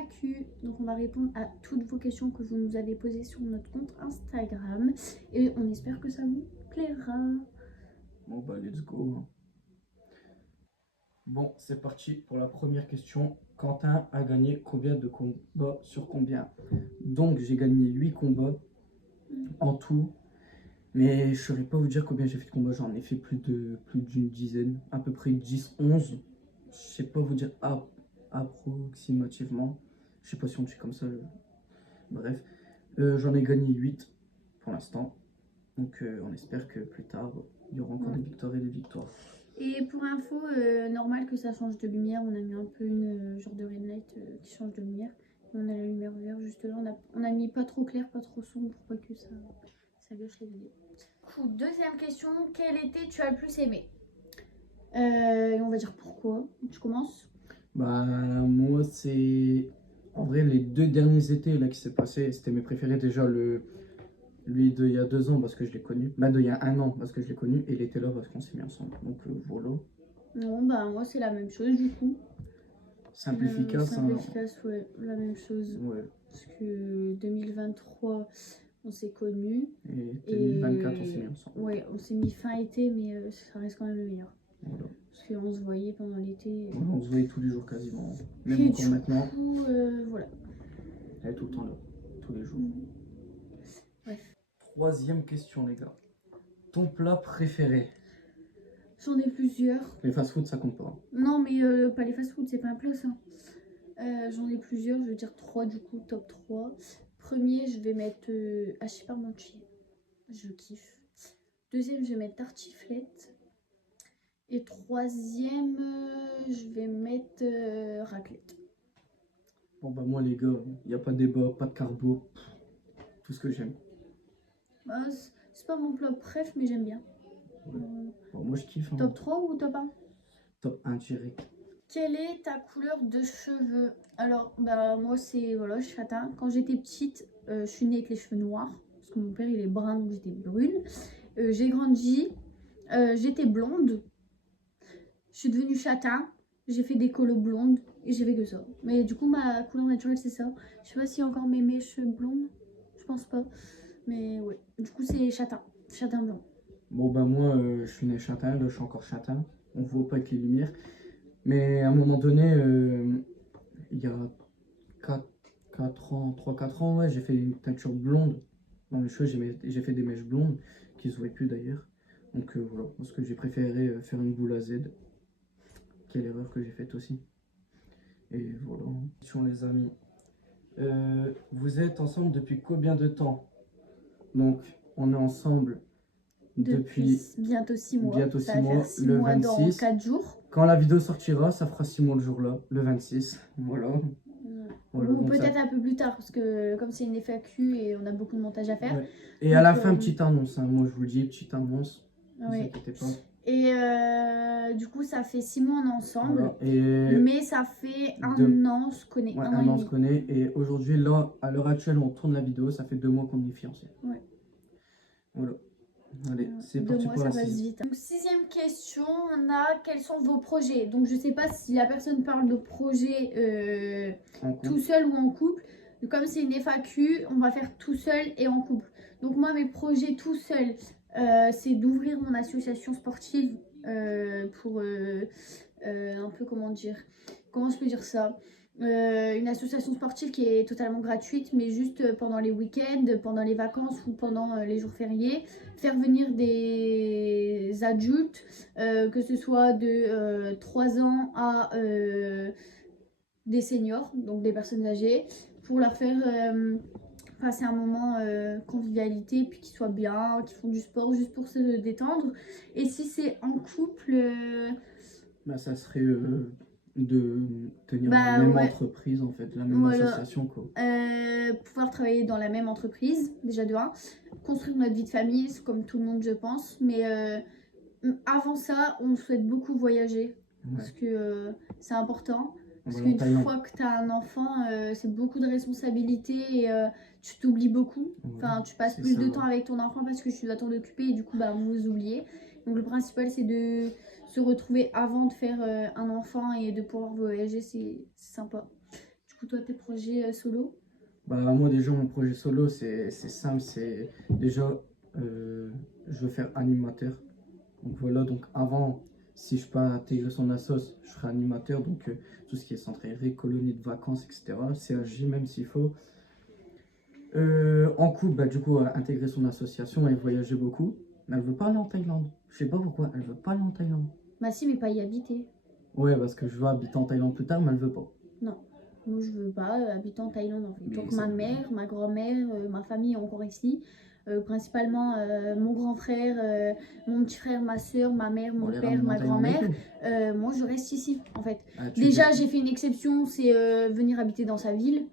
FAQ. Donc on va répondre à toutes vos questions que vous nous avez posées sur notre compte Instagram. Et on espère que ça vous plaira. Bon bah let's go. Bon, c'est parti pour la première question. Quentin a gagné combien de combats sur combien? Donc j'ai gagné 8 combats en tout. Mais je ne saurais pas vous dire combien j'ai fait de combats. J'en ai fait plus d'une dizaine, à peu près 10, 11. Je sais pas vous dire approximativement. Je sais pas si on dit comme ça. Bref, j'en ai gagné 8 pour l'instant. Donc on espère que plus tard, il y aura encore des victoires et des victoires. Et pour info, normal que ça change de lumière. On a mis un peu une genre de ring light qui change de lumière. On a la lumière verte juste là. On a mis pas trop clair, pas trop sombre pour pas que ça gâche les vidéos. Deuxième question, quel été tu as le plus aimé? Et on va dire pourquoi. Tu commences? Bah moi c'est... En vrai les 2 derniers étés là qui s'est passé, c'était mes préférés. Déjà lui de il y a 2 ans parce que je l'ai connu. Bah de il y a 1 an parce que je l'ai connu. Et il était là parce qu'on s'est mis ensemble. Donc voilà. Non bah moi c'est la même chose du coup. Simple, efficace. Simple, efficace, ouais, la même chose. Ouais. Parce que 2023 on s'est connus. Et 2024 on s'est mis ensemble. Ouais, on s'est mis fin été mais ça reste quand même le meilleur. Voilà. Parce qu'on se voyait pendant l'été. Ouais, on se voyait tous les jours quasiment. Même et encore du maintenant. Coup, voilà. Elle est tout le temps là, tous les jours. Bref. Troisième question les gars. Ton plat préféré? J'en ai plusieurs. Les fast-food ça compte pas. Non mais pas les fast-food, c'est pas un plat ça. J'en ai plusieurs, je veux dire 3 du coup, top 3. Premier, je vais mettre hachis parmentier. Je kiffe. Deuxième, je vais mettre tartiflette. Et troisième, je vais mettre raclette. Bon bah moi les gars, il n'y a pas de débat, pas de carbo. Tout ce que j'aime. Bah, c'est pas mon plat préf, mais j'aime bien. Ouais. Bon, moi je kiffe. Hein. Top 3 ou top 1? Top 1 direct. Quelle est ta couleur de cheveux? Alors, bah moi c'est, voilà, je suis châtain. Quand j'étais petite, je suis née avec les cheveux noirs. Parce que mon père il est brun, donc j'étais brune. J'ai grandi, j'étais blonde. Je suis devenue châtain. J'ai fait des colos blondes et j'ai fait que ça. Mais du coup, ma couleur naturelle c'est ça. Je sais pas si encore mes mèches blondes. Je pense pas. Mais ouais, du coup c'est châtain. Châtain blanc. Bon bah moi je suis né châtain, là je suis encore châtain. On voit pas avec les lumières. Mais à un moment donné, il y a 4 ans, 3-4 ans, ouais, j'ai fait une teinture blonde. Dans les cheveux, j'ai fait des mèches blondes, qui se voient plus d'ailleurs. Donc voilà, parce que j'ai préféré faire une boule à Z. Quelle erreur que j'ai faite aussi. Et voilà. Question les amis. Vous êtes ensemble depuis combien de temps? Donc on est ensemble depuis bientôt 6 mois. Bientôt 6 mois, faire 6 le mois 26. dans 4 jours. Quand la vidéo sortira, ça fera 6 mois le jour là, le 26. Voilà. Voilà, ou peut-être un peu plus tard, parce que comme c'est une FAQ et on a beaucoup de montage à faire. Ouais. Et donc, à la fin, petite annonce. Hein. Moi, je vous le dis, petite annonce. Ne vous inquiétez pas. Et du coup, ça fait 6 mois on est ensemble. Voilà. Et mais ça fait un an, on se connaît. Ouais, un an, on se connaît. Et aujourd'hui, là, à l'heure actuelle, on tourne la vidéo. Ça fait 2 mois qu'on est fiancés. Ouais. Voilà. Allez, c'est parti pour la 6e. Vite. Donc, 6e question, on a quels sont vos projets? Donc, je sais pas si la personne parle de projet tout seul ou en couple. Comme c'est une FAQ, on va faire tout seul et en couple. Donc, moi, mes projets tout seul, c'est d'ouvrir mon association sportive pour un peu, comment je peux dire ça? Une association sportive qui est totalement gratuite, mais juste pendant les week-ends, pendant les vacances ou pendant les jours fériés, faire venir des adultes, que ce soit de 3 ans à des seniors, donc des personnes âgées, pour leur faire passer un moment convivialité, puis qu'ils soient bien, qu'ils font du sport juste pour se détendre. Et si c'est en couple... Bah, ça serait... de tenir la même entreprise en fait, la même association quoi. Pouvoir travailler dans la même entreprise, déjà de 1, construire notre vie de famille, comme tout le monde je pense, mais avant ça on souhaite beaucoup voyager, parce que c'est important, parce qu'une fois que tu as un enfant, c'est beaucoup de responsabilités et tu t'oublies beaucoup, enfin tu passes plus de temps avec ton enfant parce que tu dois t'en occuper et du coup bah, vous oubliez. Donc le principal c'est de se retrouver avant de faire un enfant et de pouvoir voyager, c'est sympa. Du coup, toi, tes projets solo? Bah, moi, déjà, mon projet solo, c'est simple. C'est déjà, je veux faire animateur. Donc voilà, donc avant, si je peux intégrer son assos, je serai animateur. Donc tout ce qui est centre aéré, colonie de vacances, etc. CAJ, même s'il faut. En couple, bah, du coup, intégrer son association et voyager beaucoup. Mais elle veut pas aller en Thaïlande. Je sais pas pourquoi, elle veut pas aller en Thaïlande. Bah si, mais pas y habiter. Ouais, parce que je veux habiter en Thaïlande plus tard, mais elle veut pas. Non, moi je veux pas habiter en Thaïlande en fait. Mais Donc ça- ma mère, ma grand-mère, ma famille est encore ici. Principalement mon grand frère, mon petit frère, ma soeur, ma mère, on mon les père, ramène en ma Thaïlande et grand-mère. tout. Moi je reste ici en fait. Ah, tu Déjà veux- j'ai fait une exception, c'est venir habiter dans sa ville.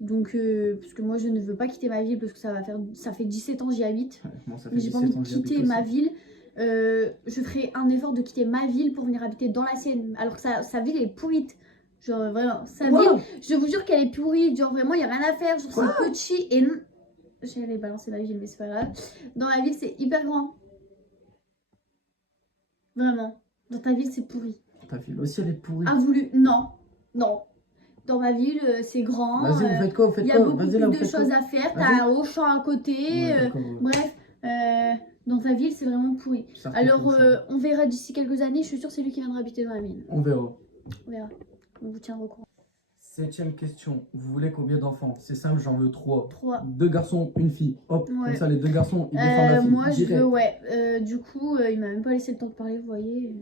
Donc parce que moi je ne veux pas quitter ma ville parce que ça fait 17 ans que j'y habite. Ouais, moi, ça fait Mais j'ai pas envie 17 ans de que j'y habite quitter ma aussi. ville. Je ferai un effort de quitter ma ville pour venir habiter dans la sienne. Alors que sa ville est pourrite. Genre vraiment, sa Wow. ville, je vous jure qu'elle est pourrie. Genre vraiment, il n'y a rien à faire. Genre c'est petit et... J'allais balancer ma ville, mais c'est pas grave. Dans la ville, c'est hyper grand. Vraiment. Dans ta ville, c'est pourri. Ta ville aussi, elle est pourrie. A voulu. Non. Non. Dans ma ville, c'est grand. Vas-y, vous faites quoi? Vous faites Il y a quoi? beaucoup Vas-y, là, plus vous de faites choses quoi? à faire. Vas-y. T'as un Auchan à côté. Ouais, d'accord, ouais. Bref, dans ta ville, c'est vraiment pourri. Certes, Alors, Auchan. on verra d'ici quelques années. Je suis sûre que c'est lui qui viendra habiter dans la ville. On verra. On verra. On vous tiendra au courant. 7ème question. Vous voulez combien d'enfants? C'est simple, j'en veux 3. 3. 2 garçons, une fille. Hop, Ouais. comme ça, les 2 garçons, ils défendent la fille. Moi, je direct. veux, ouais. Du coup, il m'a même pas laissé le temps de parler, vous voyez.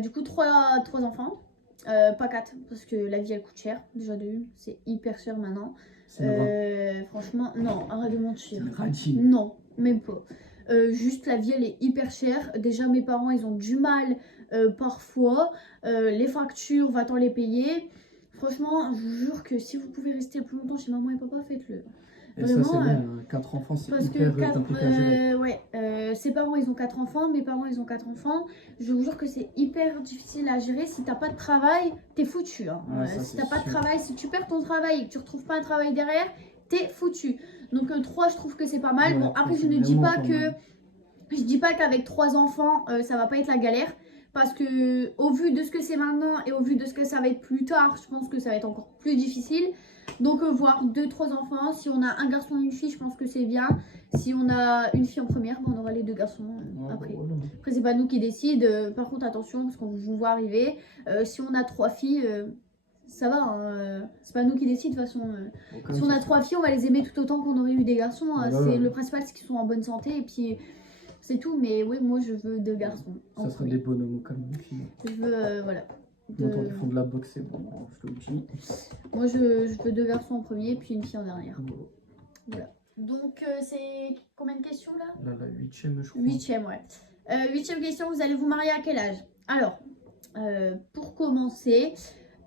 Du coup, 3 enfants. Pas 4, parce que la vie, elle coûte cher. Déjà de une, c'est hyper cher maintenant. C'est vrai. Franchement, non, arrête de mentir. C'est radine. Non, même pas. Juste la vie elle est hyper chère. Déjà mes parents ils ont du mal parfois. Les factures, va-t-on les payer? Franchement, je vous jure que si vous pouvez rester le plus longtemps chez maman et papa, faites-le. Et Vraiment, ça, c'est bien. 4 enfants, c'est Parce que hyper compliqué à gérer. ses parents ils ont 4 enfants, mes parents ils ont 4 enfants. Je vous jure que c'est hyper difficile à gérer. Si t'as pas de travail, t'es foutu. Hein. Ouais, ça, si c'est t'as pas de sûr. travail, si tu perds ton travail et que tu retrouves pas un travail derrière, t'es foutu. Donc 3 je trouve que c'est pas mal. Ouais, Bon après c'est je ne dis vraiment pas pas que mal. je dis pas qu'avec 3 enfants ça va pas être la galère. Parce que au vu de ce que c'est maintenant et au vu de ce que ça va être plus tard, je pense que ça va être encore plus difficile. Donc voir 2-3 enfants, si on a un garçon et une fille, je pense que c'est bien. Si on a une fille en première, on aura les 2 garçons après. Voilà. Après c'est pas nous qui décide. Par contre attention parce qu'on vous voit arriver. Si on a 3 filles, ça va. Hein, c'est pas nous qui décide de toute façon. Si on a 3 filles, on va les aimer tout autant qu'on aurait eu des garçons. Hein. Voilà. C'est le principal, c'est qu'ils sont en bonne santé et puis c'est tout. Mais oui, moi je veux 2 garçons. Ça serait des bonhommes comme une fille. Je veux voilà. Moi, tant qu'ils font de la boxe, c'est bon, je te le dis. Moi, je veux 2 garçons en premier, puis une fille en dernière. Voilà. Donc, c'est combien de questions là? Là, la 8ème, je crois. 8ème, ouais. 8ème question, vous allez vous marier à quel âge? Alors, pour commencer,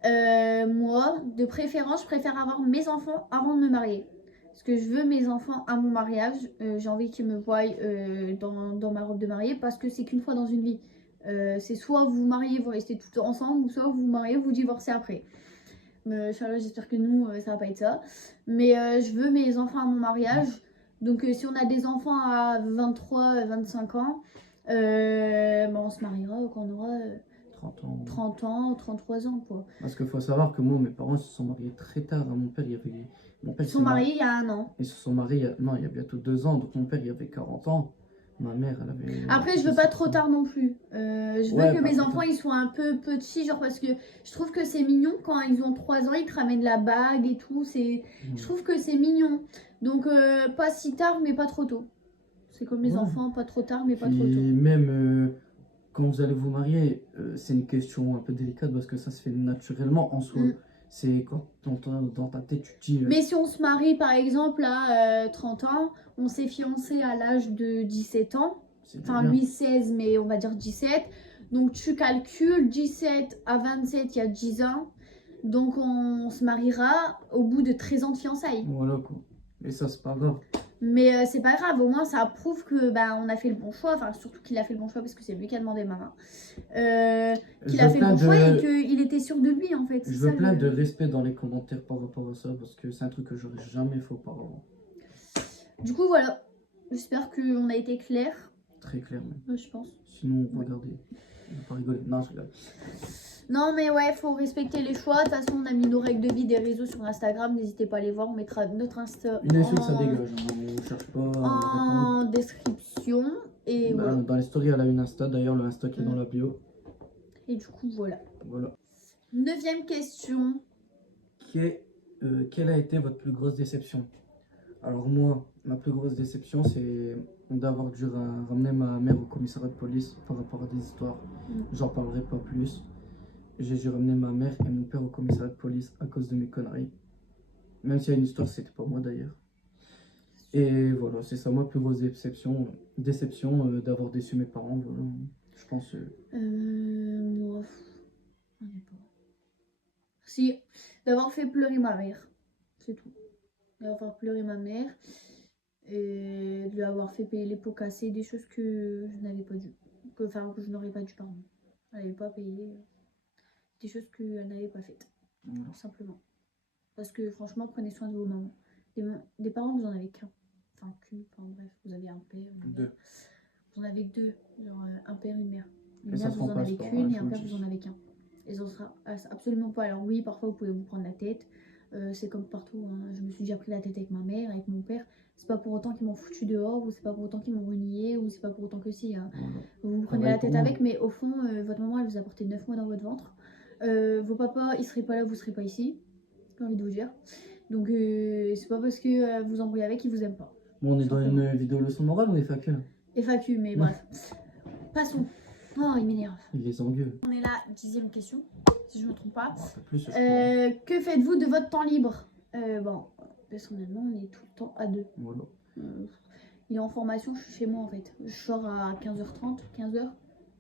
moi, de préférence, je préfère avoir mes enfants avant de me marier. Parce que je veux mes enfants à mon mariage. J'ai envie qu'ils me voient dans ma robe de mariée parce que c'est qu'une fois dans une vie. C'est soit vous vous mariez, vous restez tout ensemble, ou soit vous vous mariez, vous divorcez après. J'espère que nous, ça va pas être ça. Mais je veux mes enfants à mon mariage. Donc si on a des enfants à 23, 25 ans, on se mariera quand on aura 30 ans, 33 ans. Quoi. Parce qu'il faut savoir que moi, mes parents se sont mariés très tard. Mon père, il y avait... Ils se sont mariés il y a 1 an. Ils se sont mariés il y a bientôt 2 ans. Donc mon père, il avait 40 ans. Ma mère, elle avait... Après, je veux pas trop tard non plus. Je veux que mes enfants, ils soient un peu petits, genre parce que je trouve que c'est mignon quand ils ont 3 ans, ils te ramènent la bague et tout. Je trouve que c'est mignon. Donc, pas si tard, mais pas trop tôt. C'est comme les enfants, pas trop tard, mais pas trop tôt. Même quand vous allez vous marier, c'est une question un peu délicate parce que ça se fait naturellement en soi. C'est quand dans ta tête, tu te dis... Mais si on se marie, par exemple, à 30 ans, on s'est fiancé à l'âge de 17 ans. Enfin, lui 16, mais on va dire 17. Donc, tu calcules, 17 à 27, il y a 10 ans. Donc, on se mariera au bout de 13 ans de fiançailles. Voilà, quoi. Et ça, c'est pas grave. Mais c'est pas grave, au moins ça prouve que on a fait le bon choix, enfin surtout qu'il a fait le bon choix parce que c'est lui qui a demandé ma main. Qu'il a fait le bon choix et qu'il était sûr de lui en fait. Je veux plein de respect dans les commentaires par rapport à ça parce que c'est un truc que j'aurais jamais fait auparavant. Du coup voilà, j'espère qu'on a été clair. Très clair même. Je pense. Sinon regardez, Je vais pas rigoler. Non, je rigole. Non, mais ouais, faut respecter les choix. De toute façon, on a mis nos règles de vie des réseaux sur Instagram. N'hésitez pas à les voir. On mettra notre Insta Une insulte, ça dégage. Hein. On cherche pas à en description. Et voilà. Dans les stories, elle a une Insta. D'ailleurs, le Insta qui est dans la bio. Et du coup, voilà. Voilà. 9e question. Quelle a été votre plus grosse déception? Alors moi, ma plus grosse déception, c'est d'avoir dû ramener ma mère au commissariat de police par rapport à des histoires. J'en parlerai pas plus. J'ai dû ramener ma mère et mon père au commissariat de police à cause de mes conneries. Même s'il y a une histoire, c'était pas moi d'ailleurs. Et voilà, c'est ça ma plus grosse déception. D'avoir déçu mes parents. Voilà. Je pense. Moi, j'en ai pas. Si, d'avoir fait pleurer ma mère. C'est tout. D'avoir fait pleurer ma mère. Et de lui avoir fait payer les pots cassés, des choses que je n'avais pas dû. Que je n'aurais pas dû, pardon. Elle n'avait pas payé. Des choses qu'elle n'avait pas faites. Tout simplement. Parce que franchement, prenez soin de vos mamans. Des parents, vous en avez qu'un. Enfin, qu'une. Enfin, bref, vous avez un père, une mère. Vous en avez deux. Genre un père, une mère. Une mère, vous en avez qu'une et un père, vous en avez qu'un. Et ça sera absolument pas. Alors oui, parfois, vous pouvez vous prendre la tête. C'est comme partout. Hein. Je me suis déjà pris la tête avec ma mère, avec mon père. C'est pas pour autant qu'ils m'ont foutu dehors, ou c'est pas pour autant qu'ils m'ont renié, ou c'est pas pour autant que si. Hein. Vous vous prenez la tête avec, mais au fond, votre maman, elle vous a porté 9 mois dans votre ventre. Vos papas, ils seraient pas là, vous serez pas ici. J'ai envie de vous dire. Donc, c'est pas parce que vous embrouillez avec qu'ils vous aiment pas. Bon, on est dans une vidéo leçon morale ou FAQ? FAQ, mais bref. Passons. Oh, il m'énerve. Il les engueule. On est là, 10e question, si je me trompe pas. Un peu plus, je que faites-vous de votre temps libre? Bon, personnellement, on est tout le temps à deux. Voilà. Il est en formation, je suis chez moi en fait. Je sors à 15h30, 15h.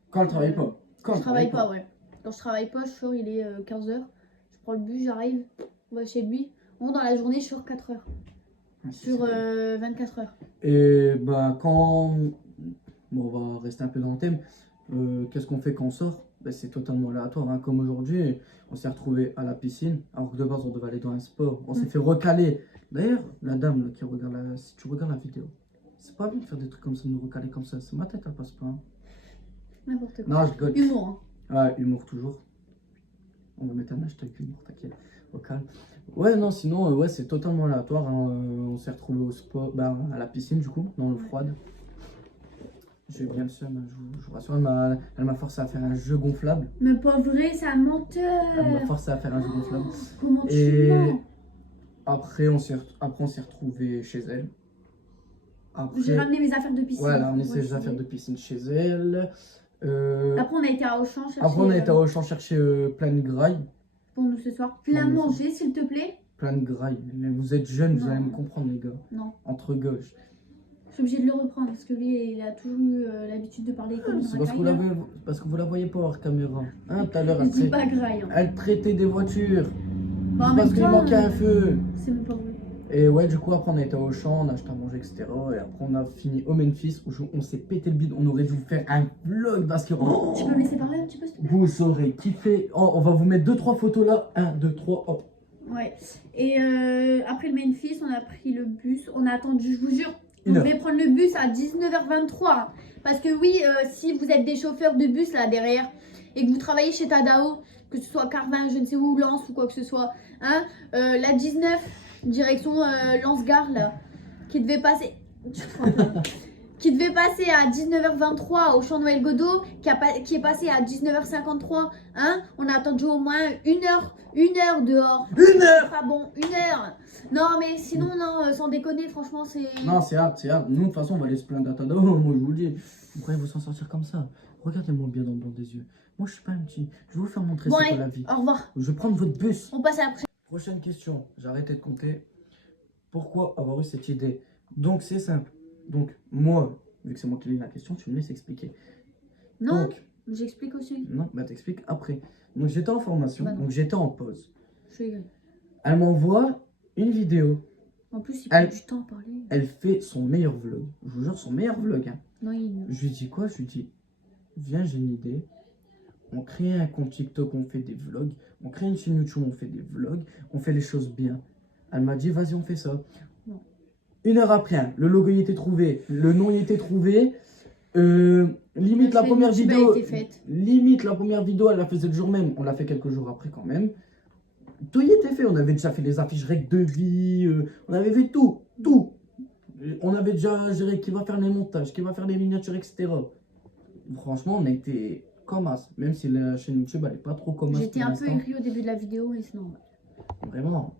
Quand elle travaille pas. Quand je travaille pas, ouais. Quand je travaille pas, je sors, il est 15h. Je prends le bus, j'arrive, on va chez lui. Bon, dans la journée, je sors 4 heures. Sur 24 heures. Et bah, quand. Bon, on va rester un peu dans le thème. Qu'est-ce qu'on fait quand on sort? Bah, c'est totalement aléatoire. Hein. Comme aujourd'hui, on s'est retrouvé à la piscine. Alors que de base, on devait aller dans un sport. On s'est fait recaler. D'ailleurs, la dame là, qui regarde si tu regardes la vidéo, c'est pas bien de faire des trucs comme ça, de nous recaler comme ça. C'est ma tête, elle passe pas. Hein. N'importe quoi. Non, je rigole. Humour. Hein. Ouais, humour toujours. On va mettre un hashtag humour, t'inquiète. Au calme. Ouais, non, sinon, ouais, c'est totalement aléatoire. Hein. On s'est retrouvé au sport, bah, à la piscine, du coup, dans l'eau froide. J'ai eu bien le seum, hein, je vous rassure. Elle m'a forcé à faire un jeu gonflable. Mais pas vrai, c'est un menteur. Elle m'a forcé à faire un jeu gonflable. Comment tu mens? Après, on s'est retrouvé chez elle. J'ai ramené mes affaires de piscine. Ouais, on a ramené ses affaires de piscine chez elle. Après, on a été à Auchan chercher. Après, on a été à Auchan chercher plein de graille. Pour nous ce soir. Plein de manger, s'il te plaît. Plein de graille. Vous êtes jeunes, vous allez me comprendre, les gars. Non. Entre gauche. Je suis obligée de le reprendre parce que lui, il a toujours eu l'habitude de parler comme ça. C'est parce que vous la voyez pas hors caméra. Hein, tout à l'heure, je dis pas graille. Hein. Elle traitait des voitures. Bah, parce qu'il manquait un feu. C'est même pas vrai. Et ouais, du coup, après, on a été au Auchan, on a acheté à manger, etc. Et après, on a fini au Memphis où on s'est pété le bide. On aurait dû vous faire un vlog parce que. Oh, tu peux me laisser parler un petit peu, s'il te plaît? Vous saurez kiffer. Oh, on va vous mettre 2-3 photos là. 1, 2, 3, hop. Ouais. Et après le Memphis, on a pris le bus. On a attendu, je vous jure. Vous devez prendre le bus à 19h23. Parce que oui, si vous êtes des chauffeurs de bus là derrière et que vous travaillez chez Tadao, que ce soit Carvin, je ne sais où, Lens ou quoi que ce soit, hein, la 19, direction Lens-Gare là, qui devait passer. Qui devait passer à 19h23 au Champ Noël Godot, qui est passé à 19h53, hein. On a attendu au moins une heure dehors. 1 heure. Pas bon, 1 heure. Non, mais sinon, non, sans déconner, franchement, c'est... Non, c'est hard, c'est hard. Nous, de toute façon, on va aller se plaindre à Tadao, moi, je vous le dis. Vous croyez vous s'en sortir comme ça? Regardez-moi bien dans le blanc des yeux. Moi, je suis pas un petit. Je vais vous faire montrer c'est quoi la vie. Au revoir. Je vais prendre votre bus. On passe à la prochaine. Prochaine question. J'ai arrêté de compter. Pourquoi avoir eu cette idée? Donc, c'est simple. Donc, moi, vu que c'est moi qui lis la question, tu me laisses expliquer. Non, j'explique aussi. Non, bah t'expliques après. Donc, j'étais en formation, donc j'étais en pause. Je suis égal. Elle m'envoie une vidéo. En plus, il prend du temps à parler. Elle fait son meilleur vlog. Je vous jure, son meilleur vlog. Hein. Non, je lui dis quoi? Je lui dis, viens, j'ai une idée. On crée un compte TikTok, on fait des vlogs. On crée une chaîne YouTube, on fait des vlogs. On fait les choses bien. Elle m'a dit, vas-y, on fait ça. Non. 1 heure après, le logo y était trouvé, le nom y était trouvé. Limite la première YouTube a vidéo, été faite. limite la première vidéo, elle l'a faisait le jour même. On l'a fait quelques jours après quand même. Tout y était fait. On avait déjà fait les affiches règles de vie. On avait fait tout. On avait déjà géré qui va faire les montages, qui va faire les miniatures, etc. Franchement, on a été comme as. Même si la chaîne YouTube, elle est pas trop comme as. J'étais pour un peu l'instant. aigrie au début de la vidéo et c'est normal. Vraiment.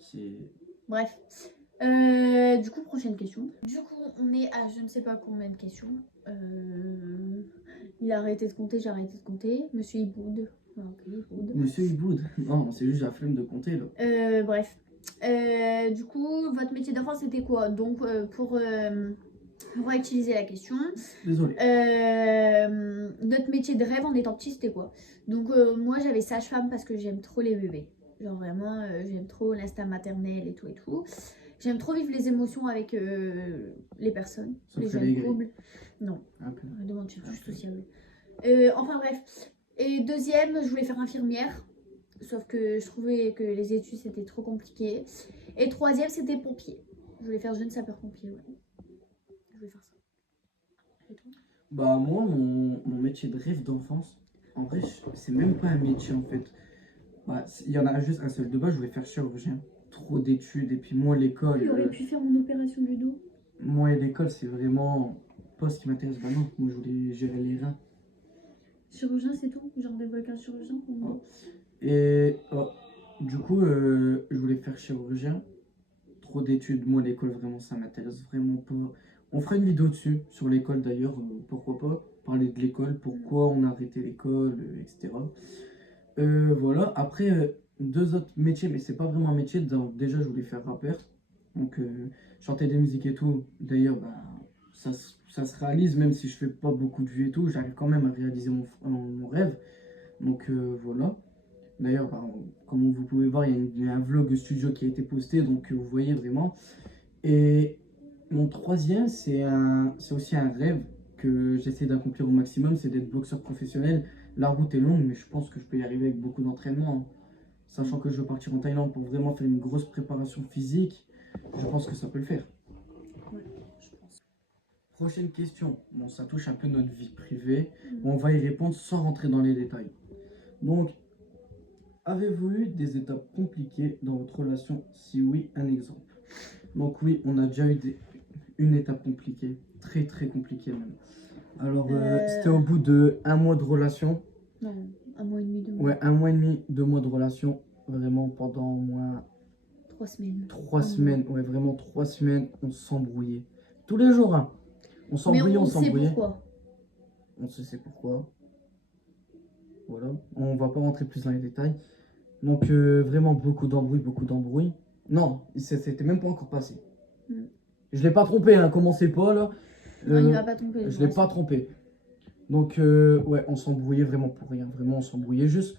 C'est. Bref. Du coup, prochaine question. Du coup, on est à je ne sais pas combien de questions. Il a arrêté de compter, j'ai arrêté de compter. Monsieur Iboud. Ah, ok, Iboud. Monsieur Iboud. Non, c'est juste la flemme de compter là. Bref. Du coup, votre métier d'enfant, c'était quoi? Donc, pour réutiliser la question. Désolé. Notre métier de rêve en étant petit, c'était quoi? Donc, moi, j'avais sage-femme parce que j'aime trop les bébés. Genre vraiment, j'aime trop l'instinct maternel et tout et tout. J'aime trop vivre les émotions avec les personnes, Sauf les que jeunes les gars. couples. Non, Un peu. arrête de mentir, je suis Ok. sociable. Enfin bref. Et deuxième, je voulais faire infirmière. Sauf que je trouvais que les études c'était trop compliqué. Et troisième, c'était pompier. Je voulais faire jeune sapeur-pompier, ouais. Je voulais faire ça. Et toi? Bah moi, mon métier de rêve d'enfance, en vrai, c'est même pas un métier en fait. Bah, il y en a juste un seul. De base, je voulais faire chirurgien. Trop d'études. Et puis moi, l'école, J'aurais pu faire mon opération du dos. moi et l'école, c'est vraiment pas ce qui m'intéresse vraiment. Moi, je voulais gérer les reins. Chirurgien, c'est tout? Genre rendez-vous avec un chirurgien pour moi. Et du coup, je voulais faire chirurgien. Trop d'études. Moi, l'école, vraiment, ça m'intéresse vraiment pas. On fera une vidéo dessus, sur l'école d'ailleurs. Pourquoi pas parler de l'école, pourquoi on a arrêté l'école, etc. Voilà. Après, deux autres métiers, mais c'est pas vraiment un métier. Donc, déjà, je voulais faire rappeur. Donc, chanter des musiques et tout. D'ailleurs, bah, ça se réalise, même si je fais pas beaucoup de vues et tout. J'arrive quand même à réaliser mon rêve. Donc, voilà. D'ailleurs, bah, comme vous pouvez voir, il y a un vlog studio qui a été posté. Donc, vous voyez vraiment. Et mon troisième, c'est aussi un rêve que j'essaie d'accomplir au maximum. C'est d'être boxeur professionnel. La route est longue, mais je pense que je peux y arriver avec beaucoup d'entraînement. Sachant que je veux partir en Thaïlande pour vraiment faire une grosse préparation physique, je pense que ça peut le faire. Ouais, je pense. Prochaine question. Bon, ça touche un peu notre vie privée. On va y répondre sans rentrer dans les détails. Donc, avez-vous eu des étapes compliquées dans votre relation? Si oui, un exemple. Donc oui, on a déjà eu une étape compliquée. Très très compliquée même. Alors, c'était au bout de 1 mois de relation. Non, 1 mois et demi, 2 mois. Ouais, 1 mois et demi, 2 mois de relation. Vraiment pendant au moins 3 semaines. 3 Un semaines. Ouais, vraiment 3 semaines, on s'embrouillait. Tous les jours, hein. On Mais s'embrouillait, on on sait s'embrouillait. pourquoi. On sait pourquoi. Voilà. On va pas rentrer plus dans les détails. Donc, vraiment beaucoup d'embrouilles. Non, c'était même pas encore passé. Mm. Je l'ai pas trompé, hein. Commencez pas là. Non, il va pas tromper. Je l'ai pas trompé. Donc, ouais, on s'embrouillait vraiment pour rien. Vraiment, on s'embrouillait juste.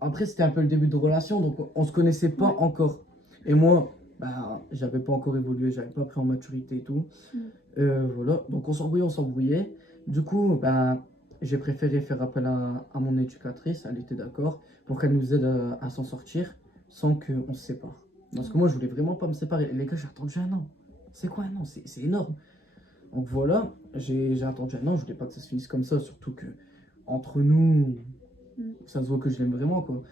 Après, c'était un peu le début de relation, donc on se connaissait pas Ouais. encore. Et moi, bah, j'avais pas encore évolué, j'avais pas pris en maturité et tout. Voilà, donc on s'embrouillait. Du coup, bah, j'ai préféré faire appel à mon éducatrice, elle était d'accord, pour qu'elle nous aide à s'en sortir sans qu'on se sépare. Parce que moi, je voulais vraiment pas me séparer. Et les gars, j'ai attendu 1 an. C'est quoi 1 an? C'est énorme. Donc voilà, j'ai attendu 1 an, je voulais pas que ça se finisse comme ça, surtout que entre nous, ça se voit que je l'aime vraiment, quoi.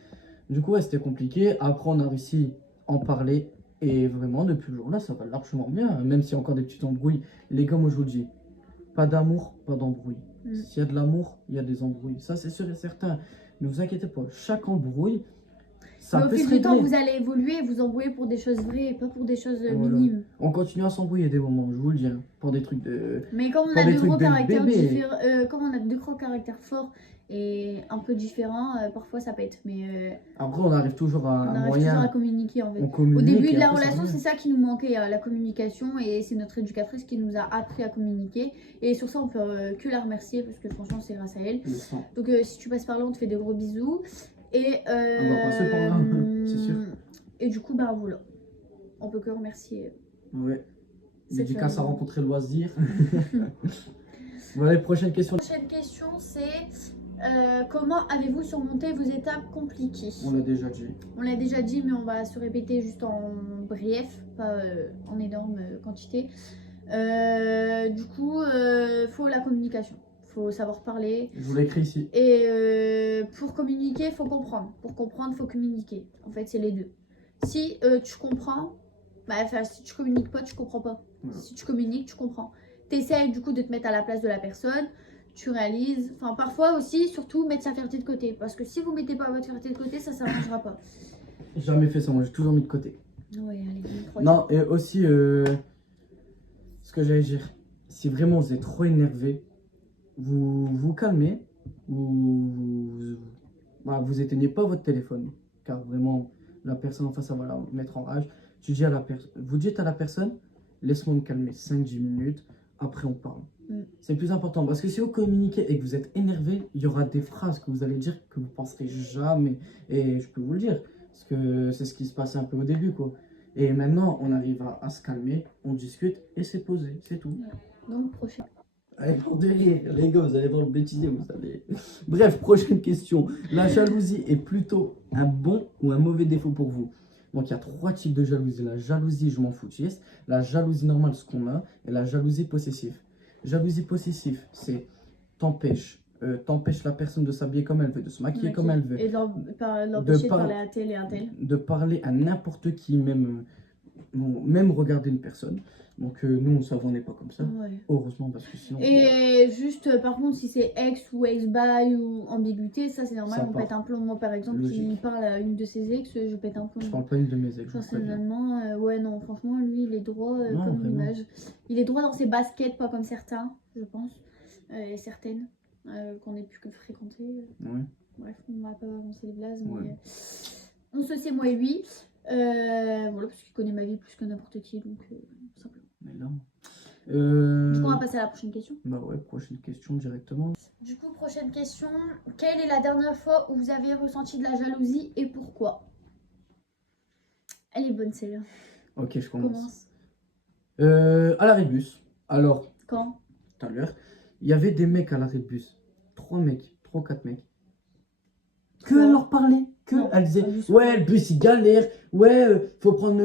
Du coup, ouais, c'était compliqué. Après, on a réussi à en parler. Et vraiment, depuis le jour-là, ça va largement bien. Même s'il y a encore des petites embrouilles. Les gars, moi, je vous le dis, pas d'amour, pas d'embrouille. S'il y a de l'amour, il y a des embrouilles. Ça, c'est sûr et certain. Ne vous inquiétez pas. Chaque embrouille, ça Mais au peut se fil du temps, régler. vous allez évoluer, vous embrouiller pour des choses vraies et pas pour des choses Voilà. minimes. On continue à s'embrouiller des moments, je vous le dis. Hein, pour des trucs de... Mais comme on Pour a des deux trucs gros de caractères bébé. différents, comme on a deux gros caractères forts et un peu différents, parfois ça pète. Mais Après, on arrive toujours à on un arrive moyen. toujours à communiquer en fait. On Au communique début et de la après, ça relation, revient. c'est ça qui nous manquait, la communication, et c'est notre éducatrice qui nous a appris à communiquer. Et sur ça, on peut que la remercier parce que franchement, c'est grâce à elle. Le sang. Donc si tu passes par là, on te fait des gros bisous. Et On va passer par là, c'est sûr. Et du coup, bah voilà, on peut que remercier. Ouais. Cette Dédicace à famille. rencontrer loisir. Voilà, les prochaines questions. Prochaine question, c'est comment avez-vous surmonté vos étapes compliquées? On l'a déjà dit. On l'a déjà dit, mais on va se répéter juste en brief, pas en énorme quantité. Du coup, faut la communication. Faut savoir parler. Je vous l'ai écrit ici. Et pour communiquer, faut comprendre. Pour comprendre, faut communiquer. En fait, c'est les deux. Si tu comprends, bah, si tu communiques pas, tu comprends pas. Voilà. Si tu communiques, tu comprends. T'essayes du coup de te mettre à la place de la personne. Tu réalises. Enfin, parfois aussi, surtout, mettre sa fierté de côté. Parce que si vous mettez pas votre fierté de côté, ça s'arrangera pas. J'ai jamais fait ça, moi j'ai toujours mis de côté. Ouais, allez, Non, et aussi, ce que j'allais dire, si vraiment vous êtes trop énervé, vous vous calmez, voilà, vous éteignez pas votre téléphone, car vraiment, la personne en face, ça va la mettre en rage. Vous dites à la personne, laisse-moi me calmer 5-10 minutes, après on parle. C'est le plus important, parce que si vous communiquez et que vous êtes énervé, il y aura des phrases que vous allez dire que vous penserez jamais, et je peux vous le dire, parce que c'est ce qui se passait un peu au début, quoi. Et maintenant, on arrive à se calmer, on discute, et c'est posé, c'est tout. Donc, prochain. Allez, pour de rire, les gars, vous allez voir le bêtisier, vous savez. Bref, prochaine question. La jalousie est plutôt un bon ou un mauvais défaut pour vous? Donc, il y a 3 types de jalousie. La jalousie, je m'en foutisse. La jalousie normale, ce qu'on a. Et la jalousie possessive. Jalousie possessive, c'est t'empêches la personne de s'habiller comme elle veut, de se maquiller comme elle veut. Et l'empêcher de parler à tel et à tel. De parler à n'importe qui, même regarder une personne. Donc nous, on n'est pas comme ça. Ouais. Heureusement, parce que sinon... Et juste, par contre, si c'est ex ou ex-bail ou ambiguïté, ça c'est normal, Ça on part. pète un plomb. Moi, par exemple, Logique. qui parle à une de ses ex, je pète un Je plomb. parle pas une de mes ex. Personnellement, ouais, non, franchement, lui, il est droit Non, comme vraiment. l'image. Il est droit dans ses baskets, pas comme certains, je pense. Et certaines qu'on ait pu que fréquenter. Ouais. Bref, on va pas avancer les blazes, Ouais. mais on se sait, moi et lui. Voilà, parce qu'il connaît ma vie plus que n'importe qui, donc simplement. Mais là... Du coup, on va passer à la prochaine question. Bah ouais, prochaine question directement. Du coup, prochaine question. Quelle est la dernière fois où vous avez ressenti de la jalousie et pourquoi? Elle est bonne celle-là. Ok, je commence. Commence. À l'arrêt de bus. Alors, Quand? tout à l'heure, il y avait des mecs à l'arrêt de bus. 3 ou 4 mecs. Que Quoi? elle leur parlait. Non, Elle disait, pas du tout. ouais, le bus il galère. Ouais, faut prendre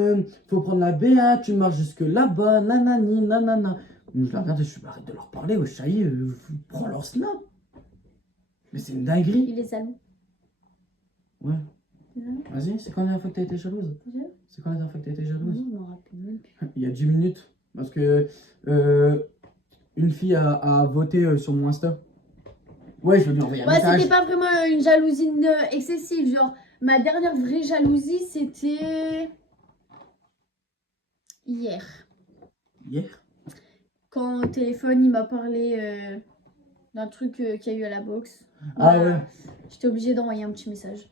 la B1, tu marches jusque là-bas. Nanani, nanana. Donc, je la regardais, je suis arrête de leur parler. Ouais, ça y est, prends leur snap. Mais c'est une dinguerie. Il est jaloux. Ouais. Il est jaloux. Vas-y, c'est quand la dernière fois que t'as été jalouse? Il est jaloux. C'est quand la dernière fois que t'as été jalouse? Non, je m'en rappelle même plus. Il y a 10 minutes. Parce que une fille a voté sur mon Insta. Ouais, je veux lui envoyer un Ouais, message. c'était pas vraiment une jalousie excessive. Genre, ma dernière vraie jalousie, c'était hier. Hier? Quand au téléphone, il m'a parlé d'un truc qu'il y a eu à la boxe. Ah Voilà. ouais. J'étais obligée d'envoyer un petit message.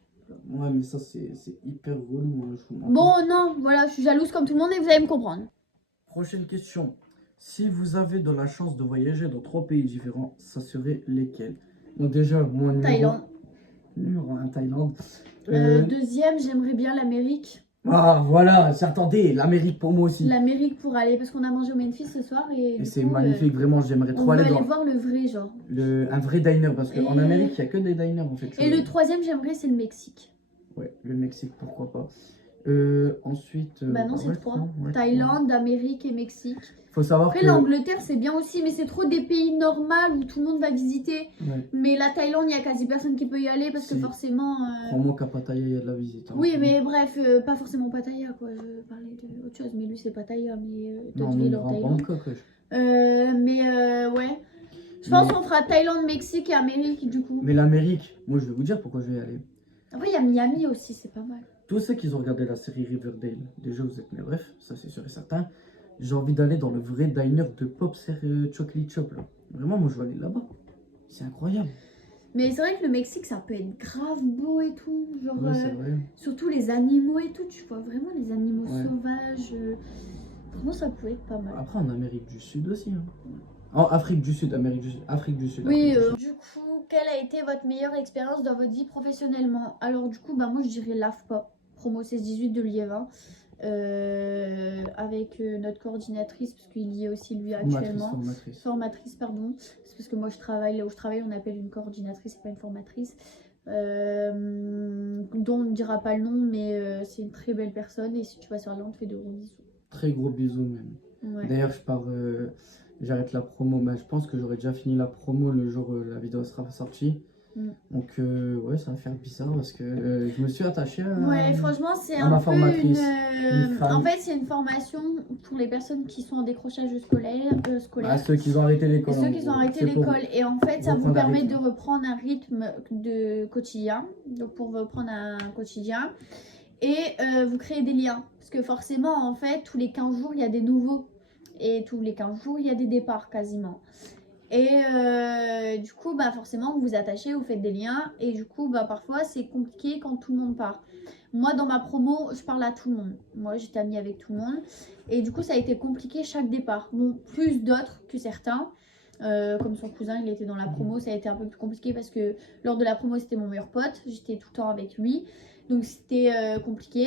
Ouais, mais ça, c'est hyper relou. Hein, je vous mens Bon, pas. non, voilà, je suis jalouse comme tout le monde et vous allez me comprendre. Prochaine question. Si vous avez de la chance de voyager dans 3 pays différents, ça serait lesquels? Donc déjà, moi, Thaïlande. Numéro 1, Thaïlande. Deuxième, j'aimerais bien l'Amérique. Ah, voilà, attendez, l'Amérique pour moi aussi. L'Amérique pour aller, parce qu'on a mangé au Memphis ce soir et Et du c'est coup, magnifique, vraiment, j'aimerais on trop veut aller aller dans voir le vrai, genre. un vrai diner, parce qu'en Et- Amérique, il n'y a que des diners en fait. Et le troisième, j'aimerais, c'est le Mexique. Ouais, le Mexique, pourquoi pas. Ensuite. Bah non, bah c'est ouais, 3. ouais, Thaïlande, Amérique et Mexique. Faut savoir Après, que. l'Angleterre, c'est bien aussi, mais c'est trop des pays normaux où tout le monde va visiter. Ouais. Mais la Thaïlande, il y a quasi personne qui peut y aller parce que Si. forcément. Crois-moi qu'à Pattaya, il y a de la visite. Hein. Oui, mais bref, pas forcément Pattaya, quoi. Je parlais d'autre chose, mais lui, c'est Pattaya, mais Non, d'autres on villes ira en en Thaïlande. Bangkok, wesh. Ouais. Je pense Mais- qu'on fera Thaïlande, Mexique et Amérique, du coup. Mais l'Amérique, moi je vais vous dire pourquoi je vais y aller. Après, il y a Miami aussi, c'est pas mal. Tous ceux qui ont regardé la série Riverdale, déjà vous êtes mes refs, ça c'est sûr et certain. J'ai envie d'aller dans le vrai diner de Pop Chocolate Shop là. Vraiment, moi je veux aller là-bas. C'est incroyable. Mais c'est vrai que le Mexique, ça peut être grave beau et tout. Genre, Ouais, c'est vrai. surtout les animaux et tout. Tu vois vraiment les animaux Ouais. sauvages. Vraiment, ça peut être pas mal. Après en Amérique du Sud aussi. Hein. En Afrique du Sud, Amérique du Sud, Afrique du Sud. Oui, Afrique du Sud. du coup, quelle a été votre meilleure expérience dans votre vie professionnellement? Alors, du coup, bah, moi, je dirais l'AFPA, promo 16-18 de Liévin, avec notre coordinatrice, parce qu'il y est aussi lui actuellement. Formatrice, pardon. C'est parce que moi, je travaille là où je travaille, on appelle une coordinatrice et pas une formatrice. Dont on ne dira pas le nom, mais c'est une très belle personne. Et si tu vas sur là, on te fait de gros bisous. Très gros bisous même. Ouais. D'ailleurs, j'arrête la promo. Bah, je pense que j'aurais déjà fini la promo le jour où la vidéo sera sortie. Donc, ouais, ça va faire bizarre parce que je me suis attaché Ouais, franchement, c'est à un ma peu formatrice, une en femme. fait, c'est une formation pour les personnes qui sont en décrochage scolaire. À ceux qui ont arrêté Et l'école. ceux En qui ont gros. arrêté C'est pour l'école. Et en fait, ça vous reprendre un permet rythme. de reprendre un rythme de quotidien. Donc, pour reprendre un quotidien. Et vous créez des liens. Parce que forcément, en fait, tous les 15 jours, il y a des nouveaux. Et tous les 15 jours, il y a des départs quasiment. Et du coup, bah, forcément, vous vous attachez, vous faites des liens. Et du coup, bah, parfois, c'est compliqué quand tout le monde part. Moi, dans ma promo, je parle à tout le monde. Moi, j'étais amie avec tout le monde. Et du coup, ça a été compliqué chaque départ. Bon, plus d'autres que certains. Comme son cousin, il était dans la promo. Ça a été un peu plus compliqué parce que lors de la promo, c'était mon meilleur pote. J'étais tout le temps avec lui. Donc, c'était compliqué.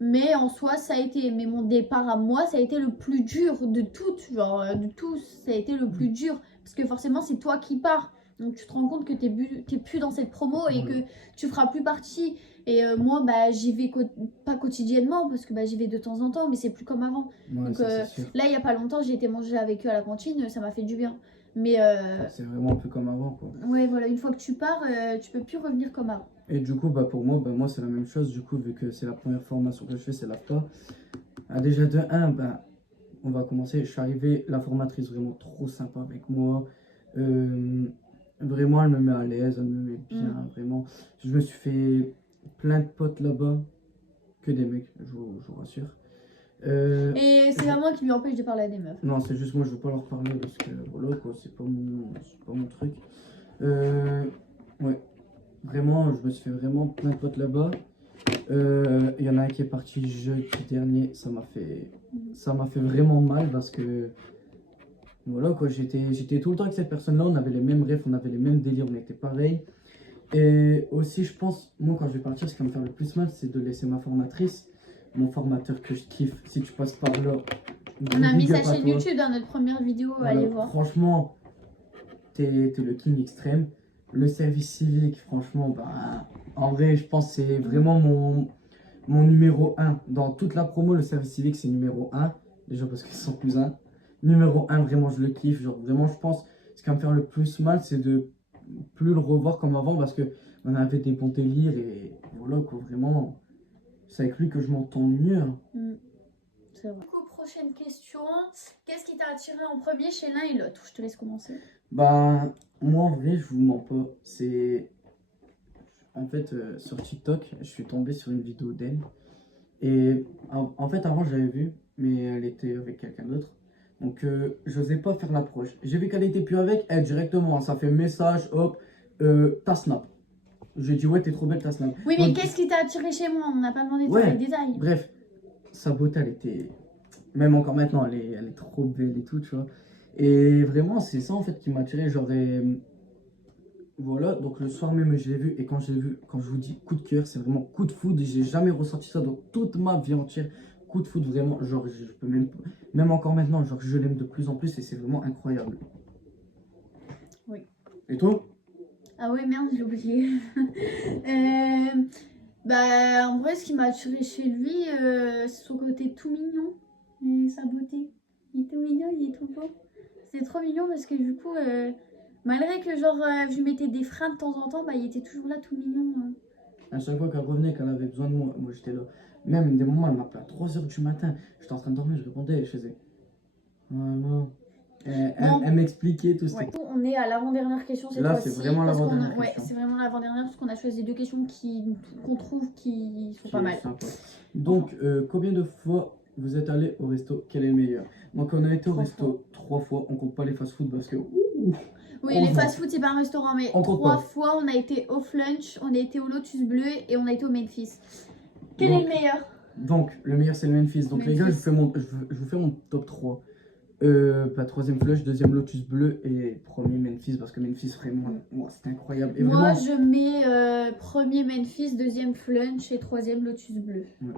Mais en soi, ça a été. Mais mon départ à moi, ça a été le plus dur de toutes. Genre, de tous, ça a été le plus dur. Parce que forcément, c'est toi qui pars. Donc, tu te rends compte que t'es plus dans cette promo et que tu feras plus partie. Et moi, bah, j'y vais pas quotidiennement parce que bah, j'y vais de temps en temps, mais c'est plus comme avant. Ouais, Donc, ça, c'est sûr. là, il y a pas longtemps, j'ai été manger avec eux à la cantine. Ça m'a fait du bien. Mais C'est vraiment plus comme avant, quoi. ouais, voilà, une fois que tu pars, tu peux plus revenir comme avant. Et du coup, bah, pour moi, moi c'est la même chose. Du coup, vu que c'est la première formation que je fais, c'est l'AFPA. Ah, déjà de 1, bah, on va commencer. Je suis arrivé, la formatrice vraiment trop sympa avec moi. Vraiment, elle me met à l'aise, elle me met bien, vraiment. Je me suis fait plein de potes là-bas, que des mecs, je vous rassure. Et c'est pas moi qui lui empêche de parler à des meufs. Non, c'est juste moi, je veux pas leur parler parce que voilà, quoi, c'est pas mon truc. Ouais, vraiment, je me suis fait vraiment plein de potes là-bas. Il y en a un qui est parti jeudi dernier, ça m'a fait vraiment mal parce que voilà quoi, j'étais tout le temps avec cette personne-là, on avait les mêmes rêves, on avait les mêmes délires, on était pareils. Et aussi, je pense, moi quand je vais partir, ce qui va me faire le plus mal, c'est de laisser ma formatrice, mon formateur que je kiffe. Si tu passes par là, On a mis big sa up à chaîne toi. YouTube dans notre première vidéo, Voilà, allez voir. franchement, t'es le king extrême. Le service civique, franchement, bah, en vrai, je pense que c'est vraiment mon numéro 1. Dans toute la promo, le service civique, c'est numéro 1. Déjà parce qu'ils sont cousins. Numéro 1, vraiment, je le kiffe. Genre, vraiment, je pense, ce qui va me faire le plus mal, c'est de plus le revoir comme avant parce que on avait des bons délires et voilà, quoi, vraiment, c'est avec lui que je m'entends mieux. C'est vrai. Du coup, prochaine question. Qu'est-ce qui t'a attiré en premier chez l'un et l'autre? Je te laisse commencer. Bah, moi, en vrai, je vous mens pas. C'est. En fait, sur TikTok, je suis tombé sur une vidéo d'elle. Et en fait, avant, j'avais vu, mais elle était avec quelqu'un d'autre. Donc, j'osais pas faire l'approche. J'ai vu qu'elle était plus avec elle directement. Ça fait message, hop, ta snap. J'ai dit, ouais, t'es trop belle, ta snap. Oui, mais Donc, qu'est-ce qui t'a attiré chez moi? On n'a pas demandé tous ouais, les détails. bref, sa beauté, elle était. Même encore maintenant, elle est trop belle et tout, tu vois. Et vraiment, c'est ça en fait qui m'a attiré. Voilà, donc le soir même, je l'ai vu. Et quand je l'ai vu, quand je vous dis coup de cœur, c'est vraiment coup de foudre. J'ai jamais ressenti ça dans toute ma vie entière. Coup de foudre, vraiment. Genre, je peux même encore maintenant, genre, je l'aime de plus en plus et c'est vraiment incroyable. Oui. Et toi? Ah ouais, merde, j'ai oublié. Bah, en vrai, ce qui m'a attiré chez lui, c'est son côté tout mignon et sa beauté. Il est tout mignon, il est tout beau. C'est trop mignon parce que du coup, malgré que genre je lui mettais des freins de temps en temps, bah il était toujours là tout mignon. À chaque fois qu'elle revenait, qu'elle avait besoin de moi, moi j'étais là. Même des moments, elle m'appelait à 3 h du matin. J'étais en train de dormir, je répondais et je faisais. Voilà. Elle m'expliquait tout. Ouais. On est à l'avant-dernière question cette Là, fois-ci. c'est vraiment l'avant-dernière Ouais, question. c'est vraiment l'avant-dernière parce qu'on a choisi deux questions qu'on trouve qui sont pas mal. Sympa. Donc, combien de fois vous êtes allé au resto? Quel est le meilleur? Donc, on a été au resto 3 fois. On compte pas les fast-food parce que. Oui, les fast-food, c'est pas un restaurant, mais 3 fois, on a été au Flunch, on a été au Lotus Bleu et on a été au Memphis. Quel est le meilleur? Donc, le meilleur, c'est le Memphis. Donc, les gars, je vous fais mon top 3. Troisième Flush, deuxième Lotus Bleu et premier Memphis parce que Memphis, vraiment, c'était incroyable. Et moi, vraiment... je mets premier Memphis, deuxième Flunch et troisième Lotus Bleu. Ouais.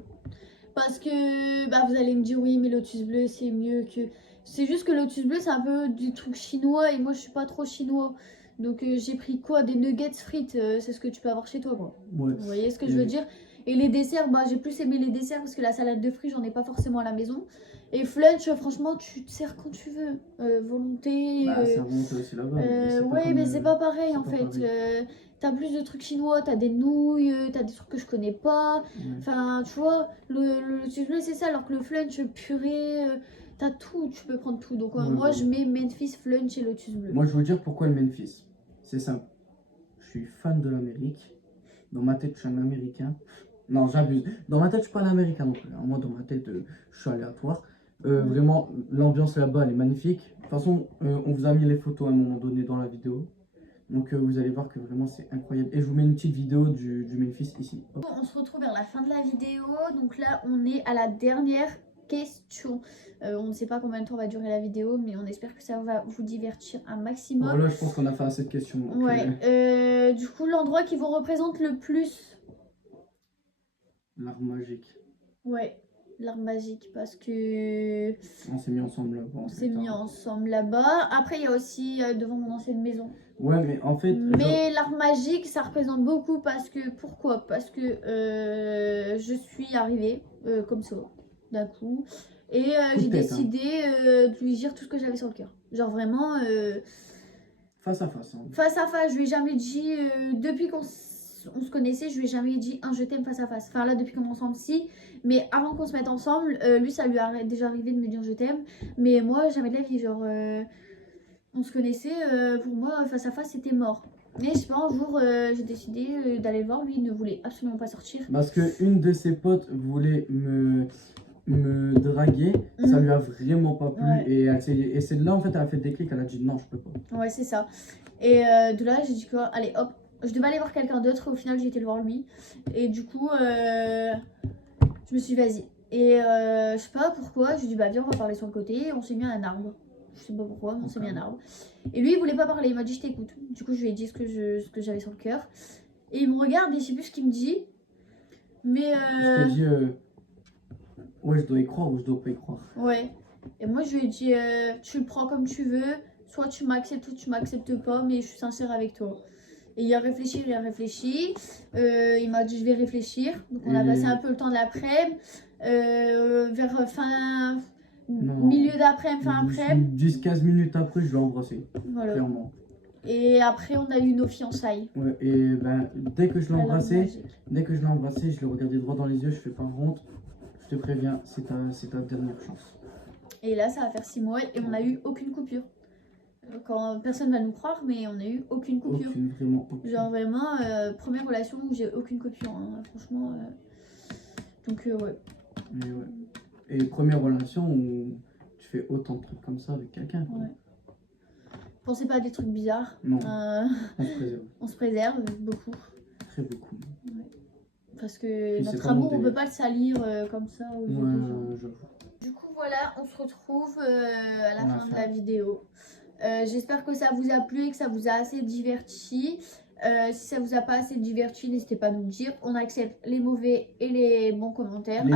Parce que bah, vous allez me dire, oui, mais Lotus Bleu, c'est mieux que. C'est juste que Lotus Bleu, c'est un peu du truc chinois et moi, je suis pas trop chinois. Donc, j'ai pris quoi? Des nuggets frites, c'est ce que tu peux avoir chez toi, quoi. Ouais. Vous voyez ce que je veux dire? Et les desserts, bah, j'ai plus aimé les desserts parce que la salade de fruits, j'en ai pas forcément à la maison. Et flunch, franchement, tu te sers quand tu veux. Volonté. Bah, ça remonte aussi là-bas. Mais c'est pas Ouais, comme, mais c'est pas pareil c'est en pas fait. pareil. T'as plus de trucs chinois, t'as des nouilles, t'as des trucs que je connais pas. Ouais. Enfin, tu vois, le lotus bleu c'est ça, alors que le flunch purée, t'as tout, tu peux prendre tout. Donc Ouais, moi voilà. je mets Memphis, flunch et lotus bleu. Moi, je veux dire pourquoi le Memphis. C'est simple. Je suis fan de l'Amérique. Dans ma tête, je suis un Américain. Non, j'abuse. Dans ma tête, je suis pas un Américain non plus. Moi, dans ma tête, je suis aléatoire. Vraiment, l'ambiance là-bas, elle est magnifique. De toute façon, on vous a mis les photos à un moment donné dans la vidéo. Donc, vous allez voir que vraiment, c'est incroyable. Et je vous mets une petite vidéo du Memphis ici. Hop. On se retrouve vers la fin de la vidéo. Donc là, on est à la dernière question. On ne sait pas combien de temps va durer la vidéo, mais on espère que ça va vous divertir un maximum. Voilà, je pense qu'on a fait assez de questions. Donc, ouais. Du coup, l'endroit qui vous représente le plus. L'arbre magique. Ouais, l'arbre magique parce que On s'est mis ensemble là-bas. on s'est mis ensemble là-bas. Après, il y a aussi devant mon ancienne maison. Ouais, mais en fait. Mais l'arbre magique, ça représente beaucoup parce que. Pourquoi? Parce que je suis arrivée comme ça, d'un coup. Et j'ai décidé de lui dire tout ce que j'avais sur le cœur. Genre vraiment. Face à face. Hein. Face à face, je lui ai jamais dit. Depuis qu'on se connaissait, je lui ai jamais dit un je t'aime face à face. Enfin là, depuis qu'on est ensemble, si. Mais avant qu'on se mette ensemble, lui, ça lui a déjà arrivé de me dire je t'aime. Mais moi, jamais de la vie. Genre. On se connaissait, pour moi, face à face, c'était mort. Mais je sais pas, un jour, j'ai décidé d'aller le voir. Lui, il ne voulait absolument pas sortir. Parce qu'une de ses potes voulait me draguer, ça lui a vraiment pas plu. Ouais. Et c'est de là, en fait, elle a fait le déclic, elle a dit non, je peux pas. Ouais, c'est ça. Et de là, j'ai dit quoi, allez, hop, je devais aller voir quelqu'un d'autre. Au final, j'ai été le voir lui. Et du coup, je me suis dit, vas-y. Et je sais pas pourquoi, j'ai dit, bah viens, on va parler sur le côté. On s'est mis à un arbre. Je sais pas pourquoi, mais on s'est mis à un arbre. Et lui, il voulait pas parler, il m'a dit je t'écoute. Du coup, je lui ai dit ce que j'avais sur le cœur. Et il me regarde et je sais plus ce qu'il me dit. Mais je t'ai dit, ouais, je dois y croire ou je dois pas y croire. Ouais. Et moi, je lui ai dit, tu le prends comme tu veux. Soit tu m'acceptes ou tu m'acceptes pas, mais je suis sincère avec toi. Et il a réfléchi, il m'a dit je vais réfléchir. Donc on a passé un peu le temps de l'après-midi. Vers fin... milieu d'après-midi, fin après-midi. 10-15 minutes après, je l'ai embrassé. Voilà. Clairement. Et après, on a eu nos fiançailles. Ouais, et ben, dès que je l'ai embrassé, je l'ai regardé droit dans les yeux, je fais par contre, je te préviens, c'est ta dernière chance. Et là, ça va faire 6 mois et on n'a eu aucune coupure. Quand personne va nous croire, mais on n'a eu aucune coupure. Vraiment aucune. Genre vraiment, première relation où j'ai aucune coupure, hein, franchement. Donc ouais. Mais ouais. Et première relation où tu fais autant de trucs comme ça avec quelqu'un. Ouais. Pensez pas à des trucs bizarres. Non. On se préserve. On se préserve beaucoup. Très beaucoup. Ouais. Parce que notre amour, on peut pas le salir comme ça aux yeux des gens. Du coup, voilà, on se retrouve à la fin de la vidéo. J'espère que ça vous a plu et que ça vous a assez diverti. Si ça vous a pas assez diverti, n'hésitez pas à nous le dire. On accepte les mauvais et les bons commentaires. Les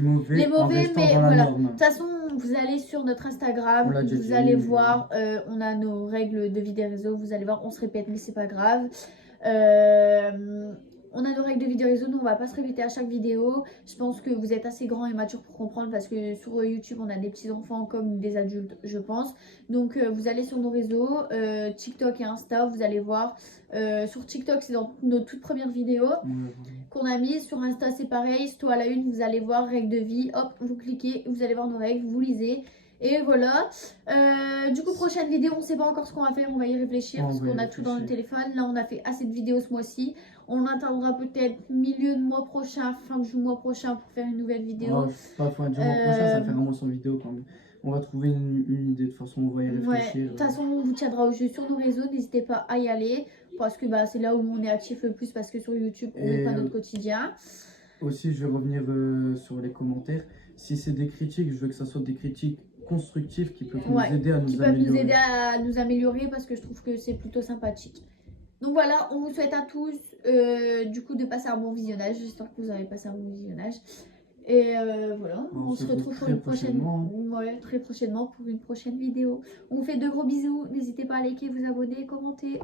mauvais, mais voilà. De toute façon, vous allez sur notre Instagram, vous allez voir, on a nos règles de vie des réseaux. Vous allez voir, on se répète, mais c'est pas grave. On a nos règles de vie des réseaux, nous on va pas se répéter à chaque vidéo. Je pense que vous êtes assez grand et mature pour comprendre parce que sur YouTube on a des petits enfants comme des adultes, je pense. Donc vous allez sur nos réseaux, TikTok et Insta, vous allez voir. Sur TikTok c'est dans nos toutes premières vidéos qu'on a mises. Sur Insta c'est pareil, c'est à la une, vous allez voir règles de vie, hop, vous cliquez, vous allez voir nos règles, vous lisez. Et voilà, du coup prochaine vidéo, on sait pas encore ce qu'on va faire, on va y réfléchir parce qu'on a tout dans le téléphone. Là on a fait assez de vidéos ce mois-ci. On attendra peut-être milieu de mois prochain, fin du mois prochain pour faire une nouvelle vidéo. Pas fin du mois prochain, ça fait vraiment son vidéo quand même. On va trouver une idée, de toute façon on va y réfléchir. Ouais, de toute façon on vous tiendra au jeu sur nos réseaux, n'hésitez pas à y aller. Parce que bah, c'est là où on est actif le plus parce que sur YouTube on n'est pas notre quotidien. Aussi je vais revenir sur les commentaires. Si c'est des critiques, je veux que ça soit des critiques constructifs qui peuvent nous aider à nous améliorer. Nous aider à nous améliorer parce que je trouve que c'est plutôt sympathique. Donc voilà, on vous souhaite à tous du coup de passer un bon visionnage. J'espère que vous avez passé un bon visionnage. Et voilà, on se retrouve pour une prochaine très prochainement pour une prochaine vidéo. On vous fait de gros bisous. N'hésitez pas à liker, vous abonner, commenter.